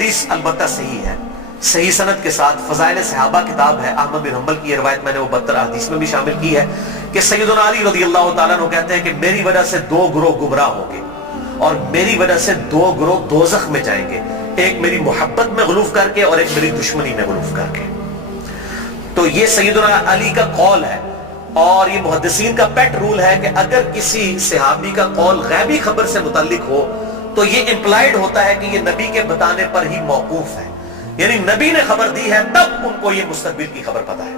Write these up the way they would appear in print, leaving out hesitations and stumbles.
حدیث البتہ صحیح ہے، صحیح سند کے ساتھ، فضائل صحابہ کتاب ہے، احمد بن حنبل کی یہ روایت میں نے وہ 72 حدیث میں بھی شامل کی ہے کہ سیدنا علی رضی اللہ تعالیٰ عنہ کہتے ہیں کہ میری وجہ سے 2 گروہ گمراہ ہوں گے اور میری وجہ سے 2 گروہ دوزخ میں جائیں گے، ایک میری محبت میں غلوف کر کے اور ایک میری دشمنی میں غلوف کر کے۔ تو یہ سیدنا علی کا قول ہے، اور یہ محدثین کا پیٹ رول ہے کہ اگر کسی صحابی کا قول غیبی خبر سے متعلق ہو تو یہ امپلائیڈ ہوتا ہے کہ یہ نبی کے بتانے پر ہی موقوف ہے، یعنی نبی نے خبر دی ہے تب ان کو یہ مستقبل کی خبر پتہ ہے،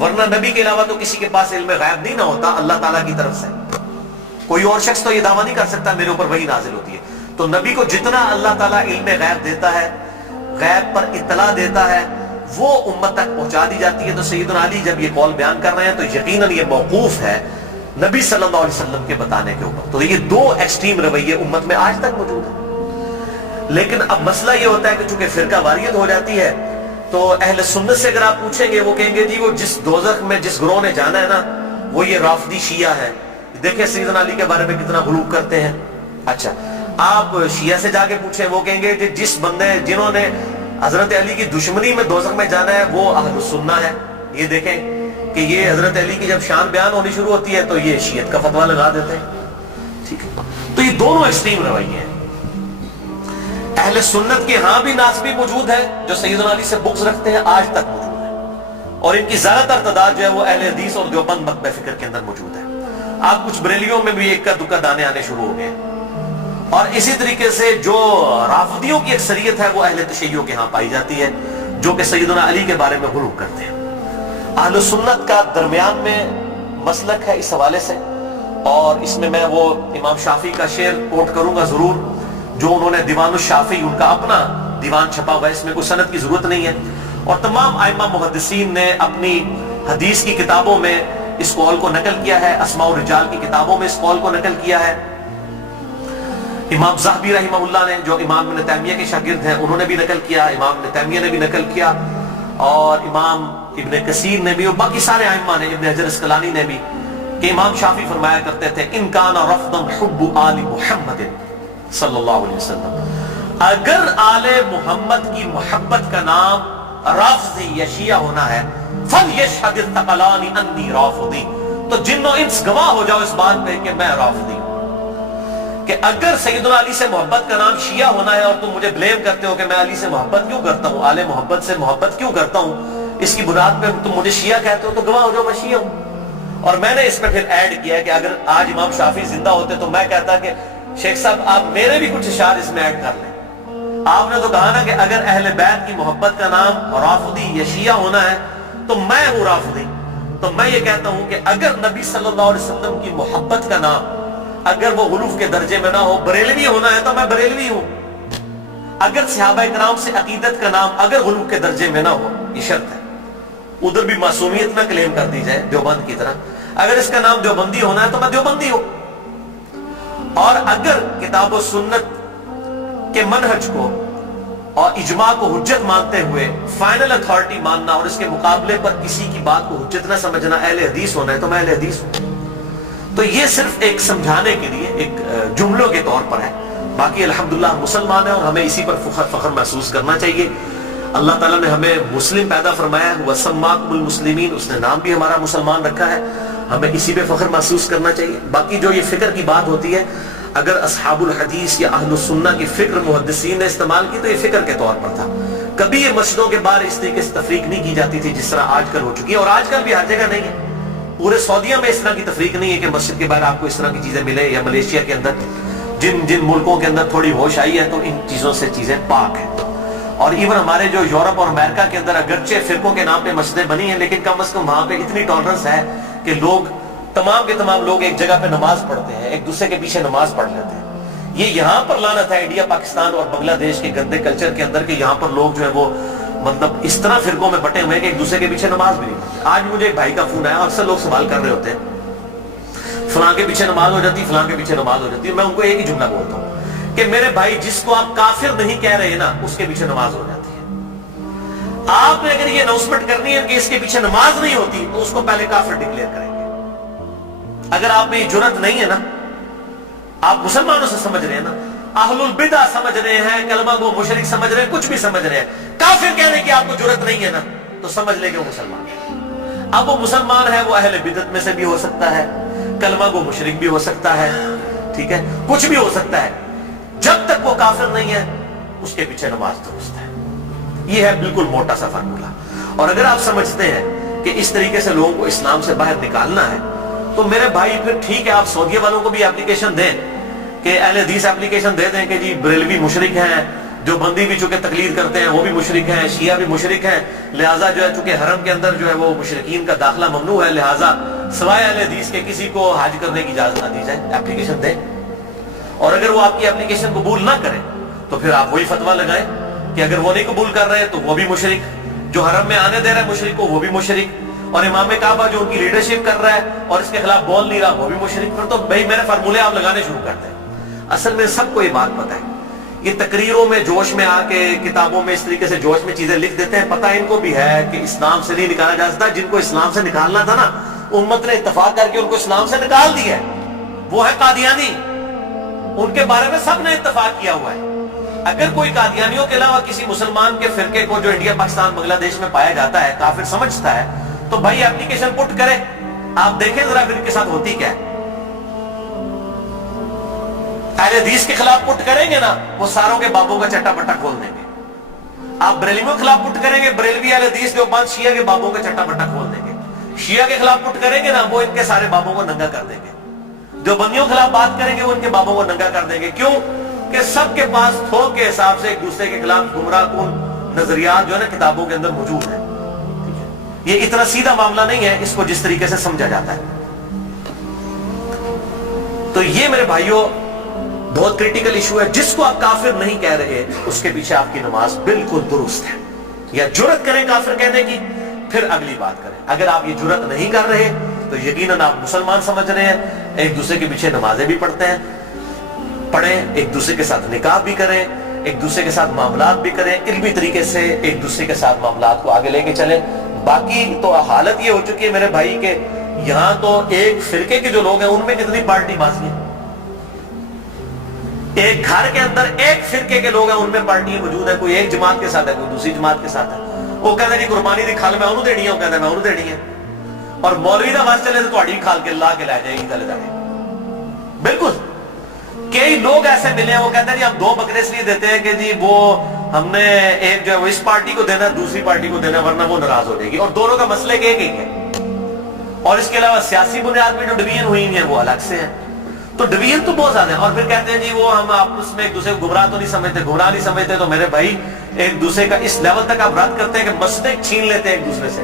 ورنہ نبی کے علاوہ تو کسی کے پاس علم غیب نہیں نہ ہوتا اللہ تعالیٰ کی طرف سے۔ کوئی اور شخص تو یہ دعویٰ نہیں کر سکتا میرے اوپر وحی نازل ہوتی ہے، تو نبی کو جتنا اللہ تعالیٰ علم غیب دیتا ہے، غیب پر اطلاع دیتا ہے، وہ امت تک پہنچا دی جاتی ہے۔ تو سیدنا علی جب یہ قول بیان کر رہے ہیں تو یقیناً یہ موقوف ہے نبی صلی اللہ علیہ وسلم کے بتانے کے اوپر۔ تو یہ 2 ایکسٹریم رویے امت میں آج تک موجود ہیں۔ لیکن اب مسئلہ یہ ہوتا ہے کہ چونکہ فرقہ واریت ہو جاتی ہے تو اہل سنت سے اگر آپ پوچھیں گے وہ کہیں گے جی وہ جس دوزخ میں جس گروہ نے جانا ہے نا وہ یہ رافضی شیعہ ہے، دیکھیں سیدنا علی کے بارے میں کتنا غلو کرتے ہیں۔ اچھا آپ شیعہ سے جا کے پوچھیں وہ کہیں گے کہ جس بندے جنہوں نے حضرت علی کی دشمنی میں دوزخ میں جانا ہے وہ اہل سنہ ہے۔ یہ دیکھیں کہ یہ حضرت علی کی جب شان بیان ہونی شروع ہوتی ہے تو یہ شیعت کا فتویٰ لگا دیتے ہیں، ٹھیک ہے۔ تو یہ دونوں ایکسٹریم رویے ہیں۔ اہل سنت کے ہاں بھی ناسبی موجود ہے جو سیدنا علی سے بغض رکھتے ہیں، آج تک موجود ہے، اور ان کی زیادہ تر تعداد جو ہے وہ اہل حدیث اور دیوبند مکتب فکر کے اندر موجود ہے۔ آپ کچھ بریلیوں میں بھی ایک کا دکا دانے آنے شروع ہو گئے، اور اسی طریقے سے جو رافضیوں کی اکثریت ہے وہ اہل تشیع کے ہاں پائی جاتی ہے جو کہ سیدنا علی کے بارے میں غلو کرتے ہیں۔ اہل سنت کا درمیان میں مسلک ہے اس حوالے سے، اور اس میں وہ امام شافعی کا شعر کوٹ کروں گا ضرور، جو انہوں نے دیوان الشافعی ان کا اپنا دیوان چھپا ہوا ہے، اس میں کوئی سند کی ضرورت نہیں ہے، اور تمام ائمہ محدثین نے اپنی حدیث کی کتابوں میں اس قول کو نقل کیا ہے، اسماء الرجال کی کتابوں میں اس قول کو نقل کیا ہے۔ امام ذہبی رحمہ اللہ نے جو امام ابن تیمیہ کے شاگرد ہیں انہوں نے بھی نقل کیا، امام ابن تیمیہ نے بھی نقل کیا، اور امام ابن کثیر نے بھی، اور باقی سارے ائمہ نے، ابن حجر اسقلانی نے بھی، کہ امام شافعی فرمایا کرتے تھے ان کان رفضا حب آل محمد صلی اللہ علیہ وسلم، اگر آل محمد کی محبت کا نام رافضی یا شیعہ ہونا ہے فَلْيَشْهَدِ الثَّقَلَانِ أَنِّي رَافِضِي، تو جن و انس گواہ ہو جاؤ اس بات پہ کہ میں رافضی ہوں۔ کہ اگر سیدنا علی سے محبت کا نام شیعہ ہونا ہے اور تم مجھے بلیم کرتے ہو کہ میں علی سے محبت کیوں کرتا ہوں، آل محبت سے محبت کیوں کرتا ہوں، اس کی بنیاد پہ تم مجھے شیعہ کہتے ہو، تو گواہ ہو جاؤ میں شیعہ ہوں۔ اور میں نے اس میں پھر ایڈ کیا ہے کہ اگر آج امام شافعی زندہ ہوتے تو میں کہتا کہ شیخ صاحب آپ میرے بھی کچھ اشعار اس میں ایڈ کر لیں۔ آپ نے تو کہا نا کہ اگر اہل بیت کی محبت کا نام رافضی یا شیعہ ہونا ہے تو میں ہوں رافضی، تو میں یہ کہتا ہوں کہ اگر نبی صلی اللہ علیہ وسلم کی محبت کا نام اگر وہ غلوف کے درجے میں نہ ہو، بریلوی ہونا ہے تو میں بریلوی ہوں۔ اگر صحابہ کرام سے عقیدت کا نام اگر غلوف کے درجے میں نہ ہو، یہ شرط ہے، ادھر بھی معصومیت نہ کلیم کر دی جائے دیوبند کی طرح، اگر اس کا نام دیوبندی ہونا ہے تو میں دیوبندی ہوں۔ اور اگر کتاب و سنت کے منہج کو اور اجماع کو حجت مانتے ہوئے فائنل اتھارٹی ماننا اور اس کے مقابلے پر کسی کی بات کو حجت نہ سمجھنا اہل حدیث ہونا ہے تو میں اہل حدیث ہوں۔ تو یہ صرف ایک سمجھانے کے لیے ایک جملوں کے طور پر ہے، باقی الحمدللہ مسلمان ہیں اور ہمیں اسی پر فخر محسوس کرنا چاہیے۔ اللہ تعالیٰ نے ہمیں مسلم پیدا فرمایا ہے، وَسَمَّاكُمُ الْمُسْلِمِينَ، اس نے نام بھی ہمارا مسلمان رکھا ہے، ہمیں اسی پہ فخر محسوس کرنا چاہیے۔ باقی جو یہ فکر کی بات ہوتی ہے، اگر اصحاب الحدیث یا اہل السنہ کی فکر محدثین نے استعمال کی تو یہ فکر کے طور پر تھا، کبھی یہ مسجدوں کے باہر اس طریقے سے تفریق نہیں کی جاتی تھی جس طرح آج کل ہو چکی ہے، اور آج کل بھی ہر جگہ نہیں ہے۔ پورے سعودیہ میں اس طرح کی تفریق نہیں ہے کہ مسجد کے باہر آپ کو اس طرح کی چیزیں ملے، یا ملیشیا کے اندر جن ملکوں کے اندر تھوڑی ہوش آئی ہے تو ان چیزوں سے چیزیں پاک ہیں۔ اور ایون ہمارے جو یورپ اور امریکہ کے اندر اگرچہ فرقوں کے نام پہ مسجدیں بنی ہیں لیکن کم از کم وہاں پہ اتنی ٹالرنس ہے کہ لوگ تمام کے تمام لوگ ایک جگہ پہ نماز پڑھتے ہیں، ایک دوسرے کے پیچھے نماز پڑھ لیتے ہیں۔ یہ یہاں پر لعنت ہے انڈیا، پاکستان اور بنگلہ دیش کے گندے کلچر کے اندر کہ یہاں پر لوگ جو ہے وہ مطلب اس طرح فرقوں میں بٹے ہوئے ہیں کہ ایک دوسرے کے پیچھے نماز بھی نہیں پڑھتے۔ آج مجھے ایک بھائی کا فون آیا، اکثر لوگ سوال کر رہے ہوتے ہیں فلاں کے پیچھے نماز ہو جاتی، فلاں کے پیچھے نماز ہو جاتی ہے۔ میں ان کو ایک ہی جملہ بولتا ہوں کہ میرے بھائی جس کو آپ کافر نہیں کہہ رہے نا اس کے پیچھے نماز ہو جاتی ہے۔ آپ نے اگر یہ اناؤنسمنٹ کرنی ہے کہ اس کے پیچھے نماز نہیں ہوتی تو اس کو پہلے کافر ڈکلیئر کریں گے۔ اگر آپ میں یہ جرأت نہیں ہے نا، آپ مسلمانوں سے سمجھ رہے ہیں نا، अहलुल बिदा समझ रहे हैं, कलमा को मुशरिक समझ रहे हैं, कुछ भी समझ रहे हैं, काफिर कहने की आपको जरूरत नहीं है ना, तो समझ ले कि वो मुसलमान है। अब वो मुसलमान है, वो अहले बिदत में से भी हो सकता है, कलमा को मुशरिक भी हो सकता है, ठीक है, कुछ भी हो सकता है, जब तक वो काफिर नहीं है उसके पीछे नमाज दुरुस्त है। ये है बिल्कुल मोटा सा फार्मूला। और अगर आप समझते हैं कि इस तरीके से लोगों को इस्लाम से बाहर निकालना है, तो मेरे भाई फिर ठीक है, आप सऊदी वालों को भी एप्लीकेशन दें कि अहले हदीस एप्लीकेशन दे दें कि जी बरेलवी मुशरिक हैं, जो बंदी भी चूंकि तकलीद करते हैं वो भी मुशरिक हैं, शिया भी मुशरिक हैं, लिहाजा जो है चूंकि हरम के अंदर जो है वो मुशरिकीन का दाखिला ममनू है, लिहाजा सवाए अहले हदीस के किसी को हज करने की इजाजत ना दी जाए। एप्लीकेशन दें। और अगर वो आपकी एप्लीकेशन कबूल ना करें तो फिर आप वही फतवा लगाएं कि अगर वो नहीं कबूल कर रहे तो वो भी मुशरिक, जो हरम में आने दे रहा है मुशरिक को वो भी मुशरिक, और इमाम काबा जो उनकी लीडरशिप कर रहा है और इसके खिलाफ बोल नहीं रहा वो भी मुशरिक। फिर तो भाई मेरे फार्मूले आप लगाने शुरू करते हैं। असल में सबको ये बात पता है, ये तकरीरों में जोश में आके किताबों में इस तरीके से जोश में चीजें लिख देते हैं, पता इनको भी है कि इस्लाम से नहीं निकाला जा सकता। जिनको इस्लाम से निकालना था ना, उम्मत ने इत्तेफाक करके उनको इस्लाम से निकाल दिया है, वो है कादियानी। उनके बारे में सबने इत्तेफाक किया हुआ है। अगर कोई कादियानियों के अलावा किसी मुसलमान के फिरके को जो इंडिया पाकिस्तान बांग्लादेश में पाया जाता है काफिर समझता है, तो भाई एप्लीकेशन पुट करे, आप देखें जरा फिर के साथ होती क्या है। अहले हदीस के खिलाफ पुट करेंगे ना, वो सारों के बाबों का चट्टा बट्टा खोल देंगे। आप बरेलवियों के खिलाफ पुट करेंगे, बरेलवी अहले हदीस देवबंद शिया के बाबों का चट्टा बट्टा खोल देंगे। शिया के खिलाफ पुट करेंगे ना, वो इनके सारे बाबों को नंगा कर देंगे। देवबंदियों के खिलाफ बात करेंगे, वो इनके बाबों को नंगा कर देंगे। क्यों? कि सबके पास थोक के हिसाब से एक दूसरे के खिलाफ गुमराह कुन नजरियात जो है ना किताबों के अंदर मौजूद है। ये इतना सीधा मामला नहीं है इसको जिस तरीके से समझा जाता है। तो ये मेरे भाइयों बहुत क्रिटिकल इशू है। जिसको आप काफिर नहीं कह रहे उसके पीछे आपकी नमाज बिल्कुल दुरुस्त है। या जुर्रत करें काफिर कहने की, फिर अगली बात करें। अगर आप ये जुर्रत नहीं कर रहे तो यकीनन आप मुसलमान समझ रहे हैं। एक दूसरे के पीछे नमाजें भी पढ़ते हैं, पढ़ें, एक दूसरे के साथ निकाह भी करें, एक दूसरे के साथ मामलात भी करें, इल्मी तरीके से एक दूसरे के साथ मामलात को आगे लेके चलें। बाकी तो हालत ये हो चुकी है मेरे भाई के, यहां तो एक फिरके के जो लोग हैं उनमें कितनी पार्टी बाजी है। एक घर के अंदर एक फिरके के लोग हैं, उनमें पार्टी मौजूद है। कोई एक जमात के साथ है, कोई दूसरी जमात के साथ है। वो कहते हैं कुर्बानी की खाल मैं उन्होंने देनी है, वो कहता है मैं उन्होंने देनी है। और मौलवी का बस चले तो थोड़ी खाल के ला के ला जाएगी चले जाए। बिल्कुल कई लोग ऐसे मिले हैं, वो कहते हैं जी हम दो बकरे इसलिए देते हैं कि जी वो हमने एक जो है वो इस पार्टी को देना, दूसरी पार्टी को देना, वरना वो नाराज हो जाएगी। और दोनों का मसले एक ही है। और इसके अलावा सियासी बुनियाद पर जो डिवीजन हुई है वो अलग से है। तो डिवीजन तो बहुत ज्यादा है। और फिर कहते हैं जी वो हम आपस में एक दूसरे को गुमराह तो नहीं समझते, गुमराह नहीं समझते। तो मेरे भाई एक दूसरे का इस लेवल तक आप रद्द करते हैं कि मस्जिदें छीन लेते हैं एक दूसरे से।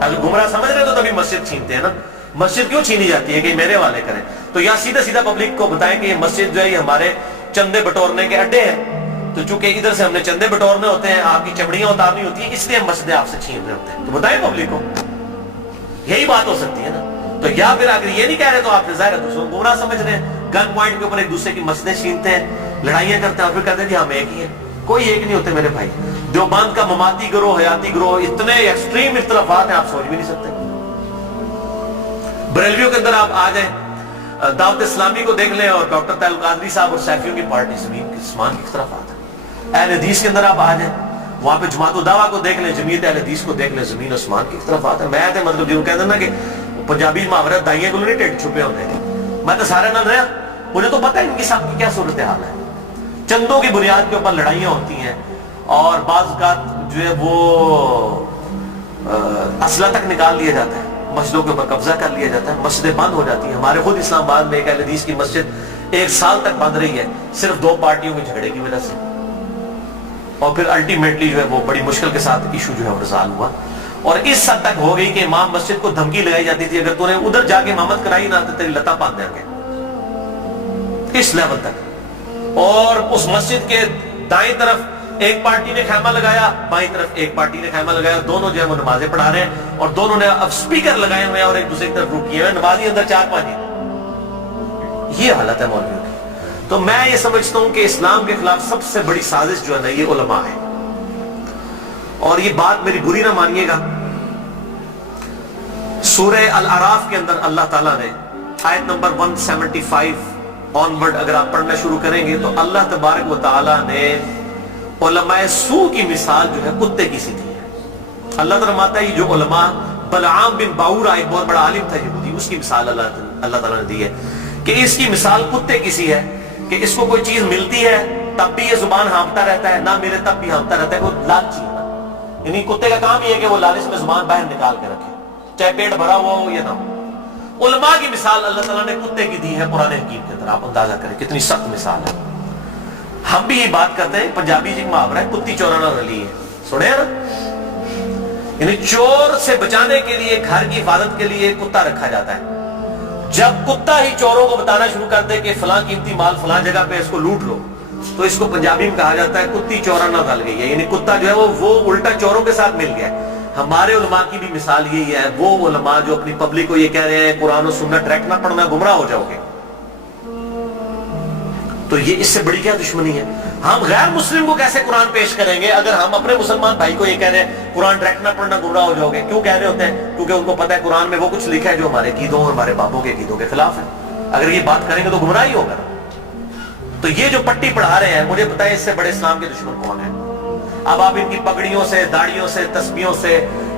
अगर गुमराह समझ रहे तो तभी मस्जिद छीनते हैं ना। मस्जिद क्यों छीनी जाती है कि मेरे वाले करें? तो यहाँ सीधा सीधा पब्लिक को बताएं कि ये मस्जिद जो है ये हमारे चंदे बटोरने के अड्डे हैं। तो चूंकि इधर से हमने चंदे बटोरने होते हैं, आपकी चमड़ियां उतारनी होती है, इसलिए हम मस्जिदें आपसे छीन रहे होते हैं। तो बताएं पब्लिक को, यही बात हो सकती है ना। तो या फिर अगर ये नहीं कह रहे तो आप जाहिर है दूसरों को गुमराह समझ रहे हैं। गन पॉइंट के ऊपर एक दूसरे की मस्जिदें छीनते हैं, लड़ाइयां करते हैं और फिर कहते हैं कि हम एक ही हैं। कोई एक नहीं होते मेरे भाई। देवबंद का ममाती गिरोह, हयाती गिरोह, इतने एक्सट्रीम इख्तिलाफात हैं आप सोच भी नहीं सकते। बरेलवियों के अंदर आप आ जाए, दावत इस्लामी को देख लें और डॉक्टर तैयब कादरी साहब और सैफियों की पार्टी जमीन आसमान की तरफ आता है। अहले हदीस के अंदर आप आ जाए, वहां पे जमात दावा को देख लें, जमीयत अहले हदीस को देख लें, जमीन आसमान की तरफ आता है। मैं मतलब जो कहते हैं ना कि पंजाबी मुहावरा दाइयां को नहीं टेढ़ छुपे होते हैं। मैं तो सारे नाल रहा, मुझे तो पता है इनकी साहब की क्या सूरत हाल है। चंदों की बुनियाद के ऊपर लड़ाइयां होती हैं और बाज़ औक़ात जो है वो असला तक निकाल लिया जाता है, मस्जिदों के ऊपर कब्जा कर लिया जाता है, मस्जिदें बंद हो जाती हैं। हमारे खुद इस्लामाबाद में एक अहले हदीस की मस्जिद 1 साल तक बंद रही है, सिर्फ 2 पार्टियों के झगड़े की वजह से। और फिर अल्टीमेटली जो है वो बड़ी मुश्किल के साथ इशू जो है वो रिजॉल्व हुआ। और इस हद तक हो गई कि इमाम मस्जिद को धमकी लगाई जाती थी, अगर तूने उधर जाके इमामत कराई ना तो तेरी लता बांध देंगे, इस लेवल तक। और उस मस्जिद के दाएं तरफ एक पार्टी ने खैमा लगाया, बाईं तरफ एक पार्टी ने खैमा लगाया, दोनों जो है वो नमाजें पढ़ा रहे हैं और दोनों ने अब स्पीकर लगाए हुए हैं और एक दूसरे की तरफ रुक किए हुए, नमाजी अंदर 4-5 हैं। ये हालत है मौलवियों की। तो मैं ये समझता हूं कि इस्लाम के खिलाफ सबसे बड़ी साजिश जो है ना ये उलमा है। और ये बात मेरी बुरी ना मानिएगा, सूरह अल-अराफ के अंदर अल्लाह ताला ने आयत नंबर 175 ऑनवर्ड अगर आप पढ़ना शुरू करेंगे तो अल्लाह तबारक व तआला ने उलमाए सू की मिसाल जो है कुत्ते की सी दी है। अल्लाह ताला माता है जो उलमा बलआम बिन बाऊरा एक बहुत बड़ा आलिम था यहूदी, उसकी मिसाल अल्लाह ताला ने दी है कि इसकी मिसाल कुत्ते की सी है कि इसको कोई चीज मिलती है तब भी ये जुबान हाँफता रहता है, ना मिले तब भी हाँफता रहता है। वो लालची है ना, यानी कुत्ते का काम ये है कि वो लालच में जुबान बाहर निकाल के रखे, चाहे पेट भरा हुआ हो या ना हो। उलमा की मिसाल अल्लाह ताला ने कुत्ते की दी है कुरान हकीम के अंदर। आप अंदाजा करें कितनी सख्त मिसाल है। हम भी ये बात करते हैं, पंजाबी जी मुहावरा है कुत्ती चोराना रली है, सुने ना, यानी चोर से बचाने के लिए घर की हिफाजत के लिए कुत्ता रखा जाता है। जब कुत्ता ही चोरों को बताना शुरू कर दे कि फलां कीमती माल फलां जगह पे इसको लूट लो, तो इसको पंजाबी में कहा जाता है कुत्ती चोराना रल गई है, यानी कुत्ता जो है वो उल्टा चोरों के साथ मिल गया। हमारे उलमा की भी मिसाल यही है, वो उलमा जो अपनी पब्लिक को ये कह रहे हैं कुरान और सुन्नत डायरेक्ट ना पढ़ना गुमराह हो जाओगे, तो ये इससे बड़ी क्या दुश्मनी है। हम गैर मुस्लिम को कैसे कुरान पेश करेंगे अगर हम अपने मुसलमान भाई को ये कह रहे हैं कुरान डायरेक्ट ना पढ़ना गुमराह हो जाओगे। क्यों कह रहे होते हैं? क्योंकि उनको पता है कुरान में वो कुछ लिखा है जो हमारे कीदों और हमारे बाबों के कीदों के खिलाफ है। अगर ये बात करेंगे तो गुमराह ही होगा। तो ये जो पट्टी पढ़ा रहे हैं, मुझे पता है इससे बड़े इस्लाम के दुश्मन कौन है। अब आप इनकी पगड़ियों से, दाढ़ियों से, तस्बीहों से,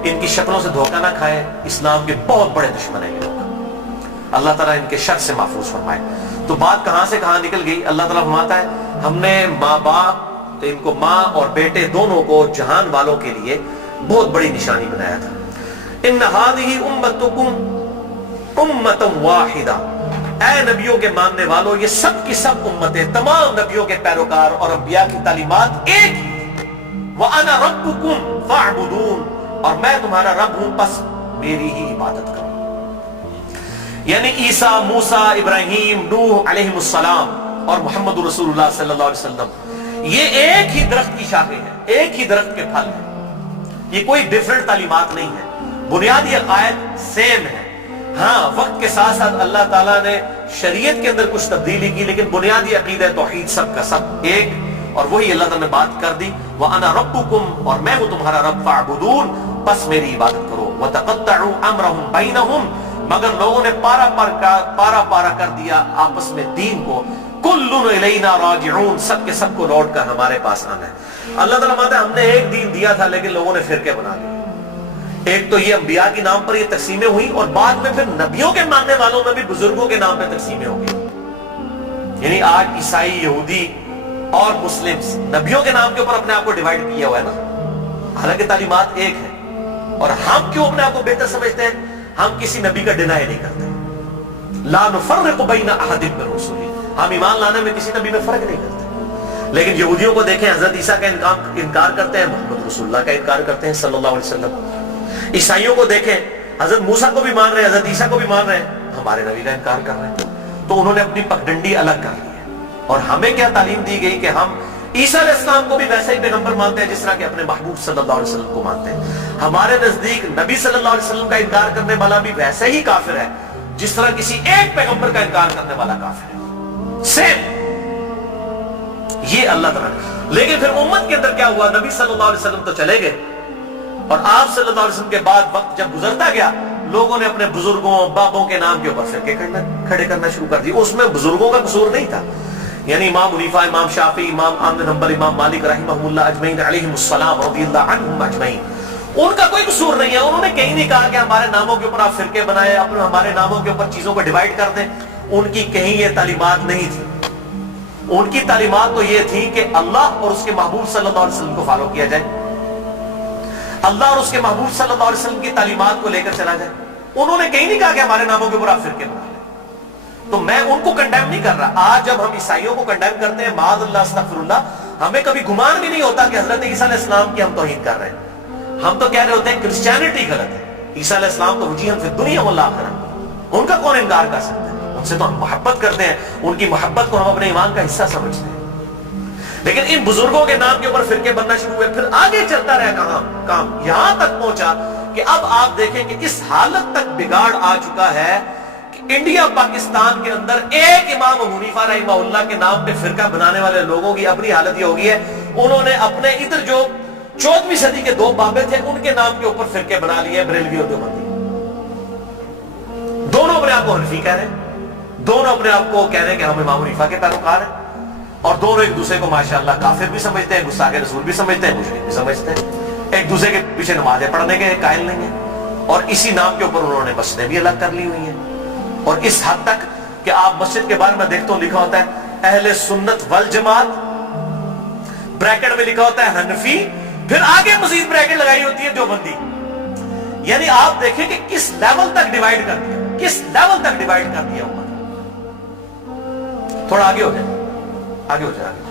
इनकी शक्लों से धोखा ना खाएं। इस्लाम के बहुत बड़े दुश्मन है ये लोग। अल्लाह ताला इनके शर से महफूज फरमाए। तो बात कहां से कहां निकल गई। अल्लाह ताला फरमाता है हमने माँ बाप, तो इनको माँ और बेटे दोनों को जहान वालों के लिए बहुत बड़ी निशानी बनाया था। इन्न हादिही उम्मतुकुम उम्मतन वाहिदा, ऐ नबियों के मानने वालों ये सब की सब उम्मतें, तमाम नबियों के पैरोकार और अंबिया की तालीमात एक ही। व अना रब्बुकुम फअबुदून, और मैं तुम्हारा रब हूं बस मेरी ही इबादत करो। यानी ईसा, मूसा, इब्राहिम, नूह अलैहिमुस्सलाम और मोहम्मद रसूलुल्लाह सल्लल्लाहु अलैहि वसल्लम ये एक ही दरख्त की शाखें हैं, एक ही दरख्त के फल हैं। ये कोई डिफरेंट तालीमात नहीं है, बुनियादी अकायद सेम है। हाँ, वक्त के साथ साथ अल्लाह ताला ने शरीयत के अंदर कुछ तब्दीली की, लेकिन बुनियादी अकीदा तौहीद सब का सब एक। और वही अल्लाह ताला ने बात कर दी, व अना रब्बुकुम, और मैं हूं तुम्हारा रब, फअबुदून, बस मेरी इबादत करो। व तक़त्तअू अमरहुम बैनहुम, मगर लोगों ने पारा पारा कर दिया आपस में दीन को। कुल्लुन इलैना राजिऊन, सब के सब को लौट कर हमारे पास आना है। अल्लाह ताला मानता है हमने एक दीन दिया था लेकिन लोगों ने फिरके बना लिए। एक तो ये अंबिया के नाम पर ये तकसीमें हुई, और बाद में फिर नबियों के मानने वालों में भी बुजुर्गों के नाम पर तकसीमें हो गई। यानी आज ईसाई, यहूदी और मुस्लिम नबियों के नाम के ऊपर अपने आप को डिवाइड किया हुआ है ना, हालांकि तालीमात एक है। और हम क्यों अपने आप को बेहतर समझते हैं? हम किसी नबी का डिनाई नहीं करते। ला नुफर्रिकु बैना अहदिन मिन रुसुली, हम ईमान लाने में किसी नबी में फर्क नहीं करते। लेकिन यहूदियों को देखें, हजरत ईसा का इनकार करते हैं, मोहम्मद रसूलुल्लाह का इनकार करते हैं सल्लल्लाहु अलैहि वसल्लम। ईसाइयों को देखें, हजरत मूसा को भी मान रहे हैं, हजरत ईसा को भी मान रहे हैं, हमारे नबी का इनकार कर रहे हैं। तो उन्होंने अपनी पगडंडी अलग कर ली है। और हमें क्या तालीम दी गई कि हम ईसा अलैहिस्सलाम को भी वैसे ही पैगंबर मानते हैं जिस तरह के अपने महबूब सल्लल्लाहु अलैहि वसल्लम को मानते हैं। हमारे नजदीक नबी सल्लल्लाहु अलैहि वसल्लम का इनकार करने वाला भी वैसे ही काफिर है जिस तरह किसी एक पैगंबर का इनकार करने वाला काफिर है। सेम ये अल्लाह ताला ने। लेकिन फिर उम्मत के अंदर क्या हुआ? नबी सल्लल्लाहु अलैहि वसल्लम तो चले गए, और आप सल्लल्लाहु अलैहि वसल्लम के बाद वक्त जब गुजरता गया, लोगों ने अपने बुजुर्गों, बाबों के नाम के ऊपर फिरके खड़े करना शुरू कर दिए। उसमें बुजुर्गों का कसूर नहीं था, यानी इमाम हनीफा, इमाम शाफी, इमाम अहमद बिन हंबल, इमाम मालिक रहमहुल्लाह अजमईन अलैहिमुस्सलाम रज़ियल्लाहु अन्हुम अजमईन, उनका कोई कसूर नहीं है। उन्होंने कहीं नहीं कहा कि हमारे नामों के ऊपर आप फिरके बनाए, अपने हमारे नामों के ऊपर चीजों को डिवाइड कर दें। उनकी कहीं ये तालीमात नहीं थी। उनकी तालीमात तो ये थी कि अल्लाह और उसके महबूब सल्लल्लाहु अलैहि वसल्लम को फॉलो किया जाए, अल्लाह और उसके महबूब सल्लल्लाहु अलैहि वसल्लम की तालीमात को लेकर चला जाए। उन्होंने कहीं नहीं कहा कि हमारे नामों के ऊपर आप फिरके बना लें। तो मैं उनको कंडेम नहीं कर रहा। आज जब हम ईसाइयों को कंडेम करते हैं, माअज़ल्लाह अस्तगफिरुल्लाह, हमें कभी गुमान भी नहीं होता कि हजरत ईसा अलैहिस्सलाम की हम तौहीद कर रहे हैं। हम तो कह रहे होते हैं क्रिश्चियनिटी गलत है, ईसा अलैहिस्सलाम तो वजीहन फिद दुनिया वल आखिरह, उनका कौन इनकार कर सकता है? उनसे तो हम मोहब्बत करते हैं, उनकी मोहब्बत को हम अपने ईमान का हिस्सा समझते हैं। लेकिन इन बुजुर्गों के नाम के ऊपर फिरके बनना शुरू हुए, फिर आगे चलता रहा काम यहां तक पहुंचा कि अब आप देखें कि इस हालत तक बिगाड़ आ चुका है कि इंडिया पाकिस्तान के अंदर एक इमाम हनीफा रहमहुल्लाह के नाम पे फिरका बनाने वाले लोगों की अपनी हालत ये हो गई है, उन्होंने अपने इधर जो 14वीं सदी के दो बाबे थे उनके नाम के ऊपर फिरके बना लिए, बरेलवी और देवबंदी। दोनों अपने आप को हनफी कह रहे हैं, دونوں اپنے آپ کو کہہ رہے ہیں کہ ہم امام حنیفہ کے پیروکار ہیں، اور دونوں ایک دوسرے کو ماشاءاللہ کافر بھی سمجھتے ہیں، گستاخ رسول بھی سمجھتے ہیں، مشرک بھی سمجھتے ہیں، ایک دوسرے کے پیچھے نمازیں پڑھنے کے قائل نہیں ہیں، اور اسی نام کے اوپر انہوں نے مسجدیں بھی الگ کر لی ہوئی ہیں، اور اس حد تک کہ آپ مسجد کے بارے میں دیکھتے ہو لکھا ہوتا ہے اہل سنت والجماعت، بریکٹ میں لکھا ہوتا ہے حنفی، پھر آگے مزید بریکٹ لگائی ہوتی ہے دیوبندی۔ یعنی آپ دیکھیں کہ کس لیول تک ڈیوائیڈ کر دیا، کس لیول تک ڈیوائیڈ کر دیا امت۔ تھوڑا آگے ہو جائے، آگے ہو جائے۔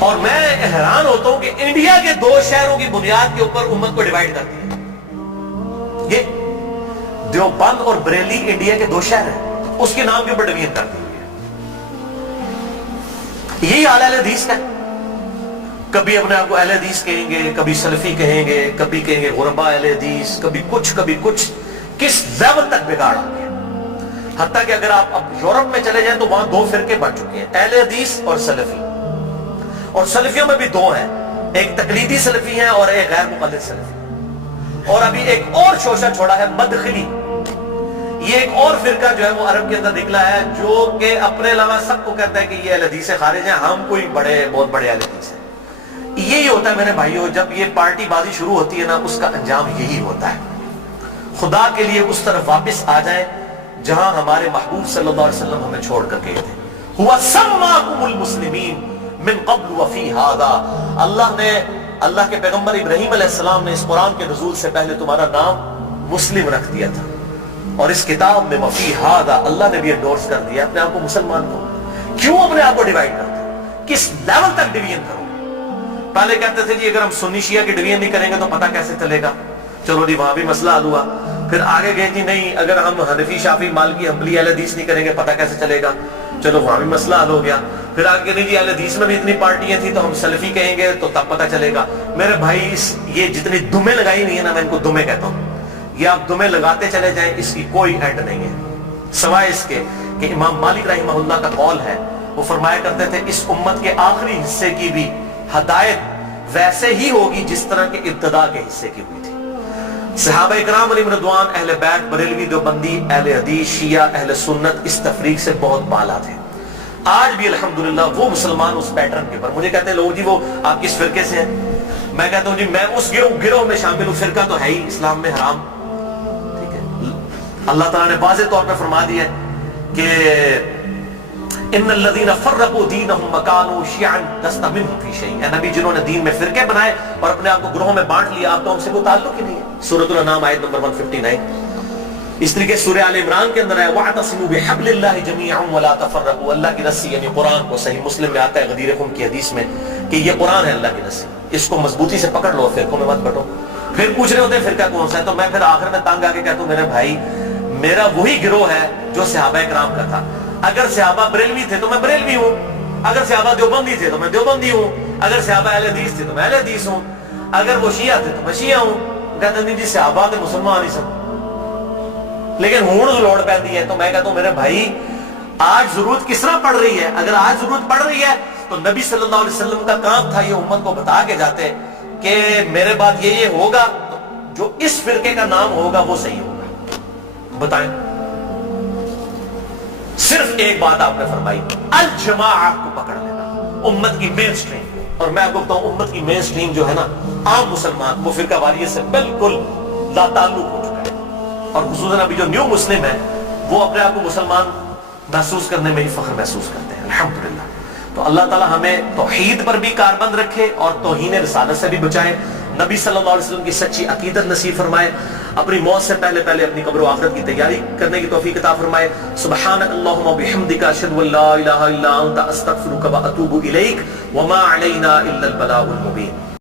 اور میں حیران ہوتا ہوں کہ انڈیا کے 2 شہروں کی بنیاد کے اوپر امت کو ڈیوائیڈ کر دیا۔ یہ دیوبند اور بریلی انڈیا کے 2 شہر ہیں، اس کے نام کے اوپر ڈویژن کر دی ہوئی ہے۔ یہی حال اہل حدیث کا ہے، کبھی اپنے آپ کو اہل حدیث کہیں گے، کبھی سلفی کہیں گے، کبھی کہیں گے غربا اہل حدیث، کبھی کچھ، کس لیول تک بگاڑ آ گیا۔ حتیٰ کہ اگر آپ اب یورپ میں چلے جائیں تو وہاں 2 فرقے بن چکے ہیں، اہل حدیث اور سلفی، اور سلفیوں میں بھی 2 ہیں، ایک تقلیدی سلفی ہیں اور ایک غیر مقلد سلفی، اور ابھی ایک اور شوشہ چھوڑا ہے مدخلی، یہ ایک اور فرقہ جو ہے وہ عرب کے اندر نکلا ہے، جو کہ اپنے علاوہ سب کو کہتا ہے کہ یہ اہل حدیث سے خارج ہیں، ہم کوئی بہت بڑے اہل حدیث ہیں۔ یہی ہوتا ہے میرے بھائیوں، جب یہ پارٹی بازی شروع ہوتی ہے نا، اس کا انجام یہی ہوتا ہے۔ خدا کے لیے اس طرف واپس آ جائیں جہاں ہمارے محبوب صلی اللہ علیہ وسلم ہمیں چھوڑ کر گئے تھے۔ ہوا سماکم المسلمین من قبل وفی ھذا، اللہ کے پیغمبر ابراہیم علیہ السلام نے اس قرآن کے نزول سے پہلے تمہارا نام مسلم رکھ دیا تھا، اور اس کتاب میں وفی ھذا اللہ نے بھی انڈورس کر دیا اپنے آپ کو مسلمان کو۔ کیوں اپنے آپ کو ڈیوائیڈ کرتے؟ کس لیول تک ڈویژن کرو؟ پہلے کہتے تھے جی اگر ہم سنی شیعہ کی ڈویژن نہیں کریں گے تو پتہ کیسے چلے گا، چلو جی وہاں بھی مسئلہ حل ہوا۔ پھر آگے گئے جی نہیں، اگر ہم حنفی شافعی مالکی حنبلی اہل حدیث نہیں کریں گے پتہ کیسے چلے گا، چلو وہاں بھی مسئلہ حل ہو گیا۔ پھر آگے نہیں جی اہل حدیث میں بھی اتنی پارٹیاں تھیں تو ہم سلفی کہیں گے تو تب پتہ چلے گا۔ میرے بھائی یہ جتنی دمیں لگائی نہیں ہے نا، میں ان کو دمیں کہتا ہوں، یہ آپ دمیں لگاتے چلے جائیں، اس کی کوئی اینڈ نہیں ہے، سوائے اس کے کہ امام مالک رحمہ اللہ کا قول ہے، وہ فرمایا کرتے تھے اس امت کے آخری حصے کی بھی ہدایت ویسے ہی ہوگی جس طرح کے ابتدا کے حصے کی ہوئی تھی۔ صحابہ اکرام علیہم رضوان، اہل بیت، بریلوی، دیوبندی، اہل حدیث، شیعہ، اہل سنت اس تفریق سے بہت بالا تھے۔ آج بھی الحمدللہ وہ مسلمان اس پیٹرن کے پر، مجھے کہتے ہیں لوگ جی وہ آپ کس فرقے سے ہیں، میں کہتا ہوں جی میں اس گروہ میں شامل ہوں، فرقہ تو ہے ہی اسلام میں حرام، ٹھیک ہے۔ اللہ تعالیٰ نے واضح طور پہ فرما دیا کہ ان الذین فرقوا دینہم وکانوا شیعا لست منہم فی شیء، اے نبی جنہوں نے دین میں فرقے بنائے اور اپنے آپ کو گروہوں میں بانٹ لیا، آپ تو ان سے کوئی تعلق ہی نہیں ہے۔ سورۃ الانعام آیت نمبر 159۔ اس طریقے سورہ آل عمران کے اندر ہے وَاعْتَصِمُوا بِحَبْلِ اللَّهِ جَمِيعًا وَلَا تَفَرَّقُوا، اللہ کی رسی یعنی قرآن کو، صحیح مسلم میں آتا ہے غدیر خم کی حدیث میں کہ یہ قرآن ہے اللہ کی رسی، اس کو مضبوطی سے پکڑ لو، فرقوں میں مت بٹو۔ پھر پوچھ رہے ہوتے ہیں فرقہ کون سا ہے، تو میں پھر آخر میں تنگ آ کے کہتا ہوں میرے بھائی میرا وہی گروہ ہے جو صحابہ کرام کا تھا۔ اگر صحابہ بریلوی تھے تو میں بریلوی ہوں، اگر صحابہ دیوبندی تھے تو میں دیوبندی ہوں، اگر صحابہ اہل حدیث تھے تو میں اہل حدیث ہوں، اگر وہ شیعہ تھے تو میں شیعہ ہوں۔ کہتے ہیں جی صحابہ تے مسلمان ہی سب، لیکن ہون لوڑ پیندی ہے، تو میں کہتا ہوں میرے بھائی آج ضرورت کس طرح پڑ رہی ہے؟ اگر آج ضرورت پڑ رہی ہے تو نبی صلی اللہ علیہ وسلم کا کام تھا یہ امت کو بتا کے جاتے کہ میرے بعد یہ ہوگا، جو اس فرقے کا نام ہوگا وہ صحیح ہوگا۔ بتائیں، صرف ایک بات آپ نے فرمائی، الجماعہ کو پکڑ لینا، امت کی مین سٹریم۔ اور میں آپ کو بتاؤں امت کی مین سٹریم جو ہے نا، عام مسلمان وہ فرقہ واریت سے بالکل لا تعلق ہو چکا ہے، اور خصوصاً ابھی جو نیو مسلم ہے وہ اپنے آپ کو مسلمان محسوس کرنے میں ہی فخر محسوس کرتے ہیں، الحمدللہ۔ تو اللہ تعالی ہمیں توحید پر بھی کاربند رکھے اور توہین رسالت سے بھی بچائے، نبی صلی اللہ علیہ وسلم کی سچی عقیدت نصیب فرمائے، اپنی موت سے پہلے اپنی قبر و آخرت کی تیاری کرنے کی توفیق عطا فرمائے۔ سبحانک اللہم و بحمدک، اشہد ان لا الہ الا انت، استغفرک و اتوب الیک، وما علینا الا البلاغ المبین۔